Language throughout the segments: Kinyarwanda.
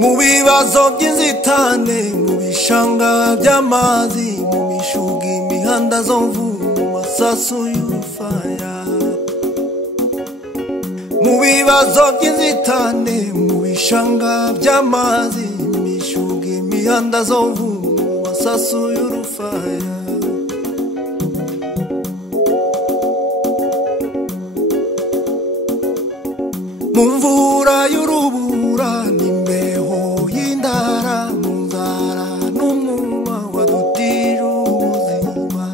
Mu bibazo by'inzitane, mu bishanga by'amazi, mu mishuga imihanda zomvu, mu masasu y'urufaya. Mu bibazo by'inzitane, mu bishanga by'amazi, mu mishuga imihanda zomvu, mu masasu y'urufaya. Mu mvura y'urubura n'imbeho y'indara, mu nzara n'umwuma wadutije ubuzima.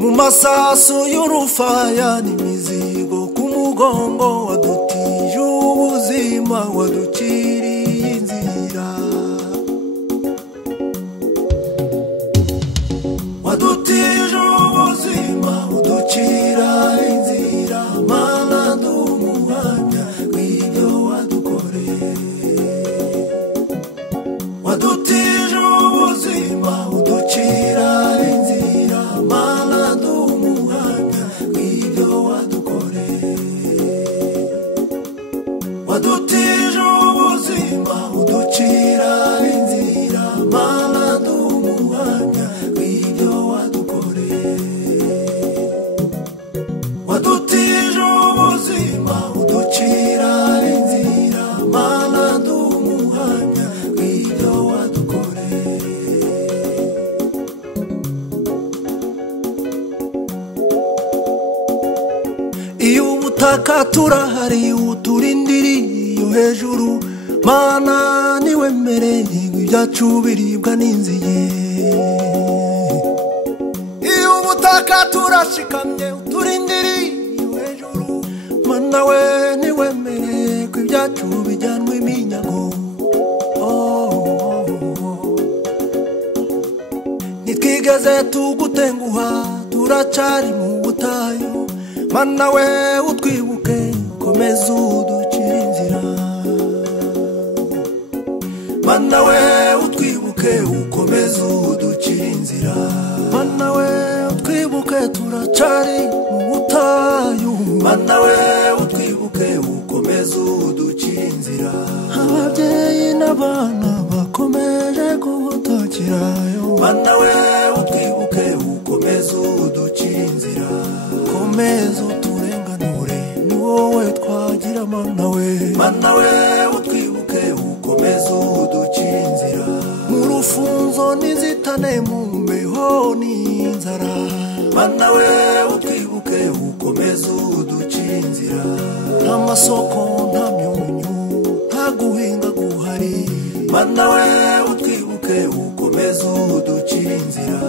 Mu masasu y'urufaya n'imizigo ku mugongo wadutije ubuzima, waduciriye inzira. Wadutije ubuzima, uducira inzira, Mana ndumuhamya w'ibyo wadukoreye. Wadutije ubuzima, uducira inzira, Mana ndumuhamya w'ibyo wadukoreye. Wadutije ubuzima, uducira inzira, Mana ndumuhamya w'ibyo wadukoreye. Wadutije ubuzima, uducira inzira, Mana ndumuhamya w'ibyo wadukoreye. Iyo ubutaka turahari uturindiriye hejuru, Mana niwemere ibyacu biribwa n'inzige. Iyo ubutaka turashikamye uturindiriye hejuru, Mana we niwemere ibyacu bijyanwa iminyago. Nitwigeze tugutenguha, turacari mu butayu, Mana we utwibuke, komeza uducire inzira. Mana we utwibuke, ukomeza uducire inzira. Mana we utwibuke, turacari mu butayu. Mana we utwibuke, ukomeza uducire inzira. Ababyeyi n'abana bakomeje gutakirayo, Mana we utwibuke, ukomeza uducire inzira. Komeza uturenganure, ni wowe twagira Mana we. Mana we utwibuke, ukomeza uducire inzira. Mu rufunzo n'inzitane, mu mbeho n'inzara, Mana we utwibuke, ukomeza uducire inzira. Nta masoko, nta myunyu, nta guhinga guhari, Mana we utwibuke, ukomeza uducire inzira.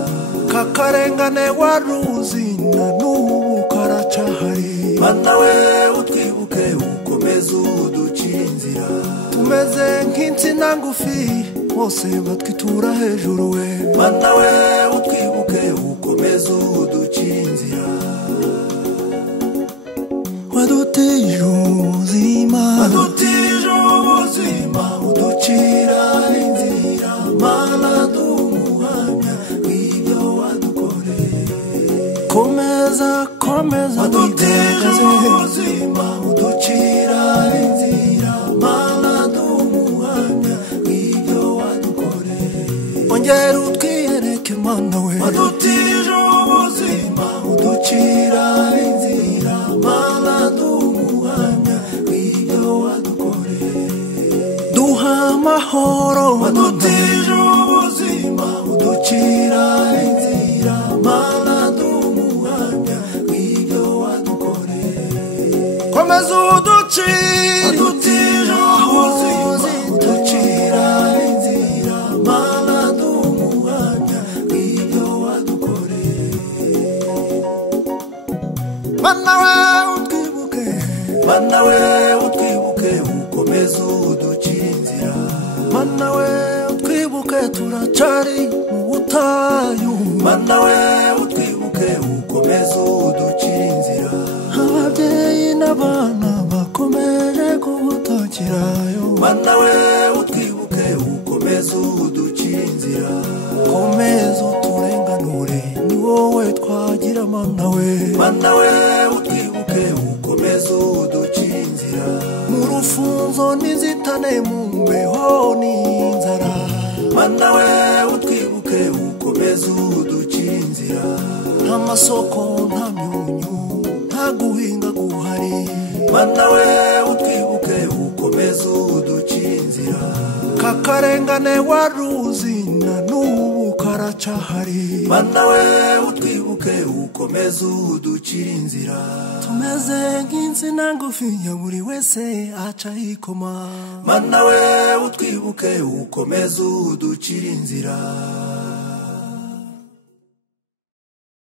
Kakarengane waruzi na n'ubu karacahari, Mana we utwibuke, ukomeza uducire inzira. Tumeze nk'insina ngufi, bose batwitura hejuru we. Mana we utwibuke, ukomeza uducire inzira. Wadutije ubuzima, wadutije ubuzima, uducira inzira, Mana ndumuhamya w'ibyo wadukoreye. Komeza, komeza wadutije ubuzima, uducira inzira, Mana ndumuhamya w'ibyo wadukoreye. Ongera utwiyereke Mana we. Wadutije ubuzima, uducira inzira, Mana ndumuhamya w'ibyo wadukoreye. Duha amahoro, wadutije ubuzima, uducira inzira, Mana ndumuhamya w'ibyo wadukoreye. komeza uducire, wadutije ubuzima, uducira inzira, Mana ndumuhamya w'ibyo wadukoreye. Mana we utwibuke, Mana we utwibuke, ukomeza uducire inzira. Mana we utwibuke, turacari mu butayu. mana we utwibuke ukomeze uducire inzira ababyeyi n'abana bakomeje kugutakirayo mana we utwibuke ukomeze uducire inzira komeza uturenganure ni wowe twagira mana we utwibuke ukomeze uducire inzira mu rufunzo n'inzitane mu mbeho n'inzara mana we utwibuke ukomeze uducire inzira nta masoko nta myunyu nta guhinga guhari mana we utwibuke ukomeze uducire inzira kakarengane waruzi na n'ubu karacahari mana we utwibuke ukomeze uducire inzira tumeze nk'insina ngufi ya buri wese aca yikoma mana we utwibuke ukomeze uducire inzira